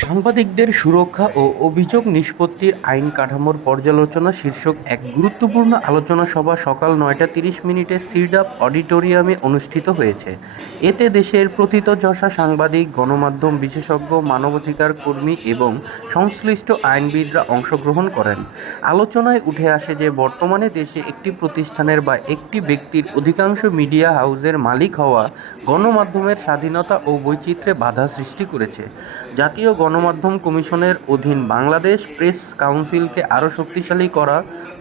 সাংবাদিকদের সুরক্ষা ও অভিযোগ নিষ্পত্তির আইন কাঠামোর পর্যালোচনা শীর্ষক এক গুরুত্বপূর্ণ আলোচনা সভা সকাল নয়টা তিরিশ মিনিটে সিডাপ অডিটোরিয়ামে অনুষ্ঠিত হয়েছে। এতে দেশের প্রথিতযশা সাংবাদিক, গণমাধ্যম বিশেষজ্ঞ, মানবাধিকার কর্মী এবং সংশ্লিষ্ট আইনবিদরা অংশগ্রহণ করেন। আলোচনায় উঠে আসে যে বর্তমানে দেশে একটি প্রতিষ্ঠানের বা একটি ব্যক্তির অধিকাংশ মিডিয়া হাউসের মালিক হওয়া গণমাধ্যমের স্বাধীনতা ও বৈচিত্র্যে বাধা সৃষ্টি করেছে। জাতীয় গণমাধ্যম কমিশনের অধীন বাংলাদেশ প্রেস কাউন্সিলকে আরও শক্তিশালী করা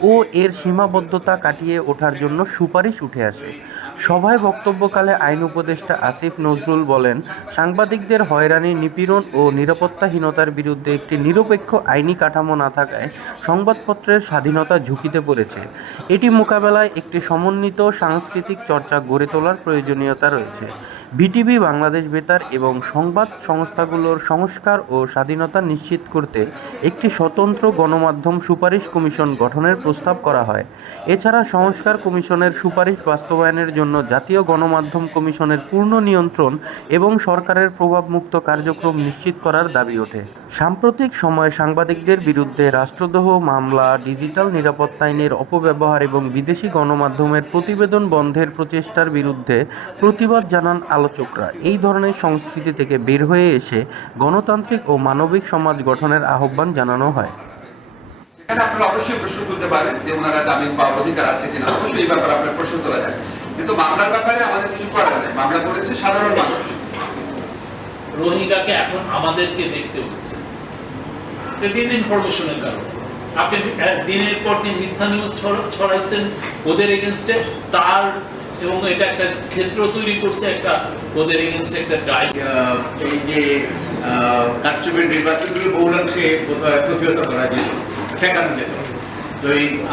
ও এর সীমাবদ্ধতা কাটিয়ে ওঠার জন্য সুপারিশ উঠে আসে। সভায় বক্তব্যকালে আইন উপদেষ্টা আসিফ নজরুল বলেন, সাংবাদিকদের হয়রানি, নিপীড়ন ও নিরাপত্তাহীনতার বিরুদ্ধে একটি নিরপেক্ষ আইনি কাঠামো না থাকায় সংবাদপত্রের স্বাধীনতা ঝুঁকিতে পড়েছে। এটি মোকাবেলায় একটি সমন্বিত সাংস্কৃতিক চর্চা গড়ে তোলার প্রয়োজনীয়তা রয়েছে। বিটিভি বাংলাদেশ বেতার এবং সংবাদ সংস্থাগুলোর সংস্কার ও স্বাধীনতা নিশ্চিত করতে একটি স্বতন্ত্র গণমাধ্যম সুপারিশ কমিশন গঠনের প্রস্তাব করা হয়। এছাড়া সংস্কার কমিশনের সুপারিশ বাস্তবায়নের জন্য জাতীয় গণমাধ্যম কমিশনের পূর্ণ নিয়ন্ত্রণ এবং সরকারের প্রভাবমুক্ত কার্যক্রম নিশ্চিত করার দাবি ওঠে। সাম্প্রতিক সময়ে সাংবাদিকদের বিরুদ্ধে রাষ্ট্রদ্রোহ মামলা ডিজিটাল নিরাপত্তা আইনের অপব্যবহার এবং বিদেশি গণমাধ্যমের প্রতিবেদন বন্ধের প্রচেষ্টার বিরুদ্ধে প্রতিবাদ জানান আলোচকরা। এই ধরনের সংস্কৃতি থেকে বের হয়ে এসে গণতান্ত্রিক ও মানবিক সমাজ গঠনের আহ্বান জানানো হয়। আপনারা অবশ্যই প্রশ্ন তুলতে পারেন যে ওনারা জামিন পাওয়ার অধিকার আছে কিনা। অবশ্যই এই ব্যাপারে আপনার প্রশ্ন তোলা যায় কিন্তু মামলার ব্যাপারে আমাদের কিছু করার নেই। মামলা করেছে সাধারণ মানুষ। রোহিঙ্গাকে এখন আমাদেরকে দেখতে হচ্ছে।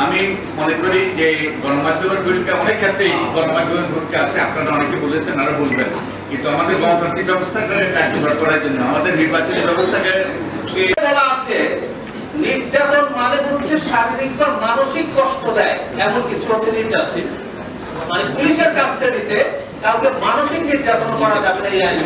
আমি মনে করি যে গণমাধ্যমের ভূমিকা অনেক ক্ষেত্রেই গণমাধ্যমের ভূমিকা আছে, আপনারা অনেকে বলেছেন, আরও বলবেন। কিন্তু আমাদের গণতান্ত্রিক ব্যবস্থাকে কার্যকর করার জন্য, আমাদের নির্বাচনী ব্যবস্থাকে নির্যাতন মানে হচ্ছে শারীরিক বা মানসিক কষ্ট দেয়, এমন কিছু হচ্ছে নির্যাতন। মানে পুলিশের কাস্টাডিতে কাউকে মানসিক নির্যাতন করা যাবে না এই আইন।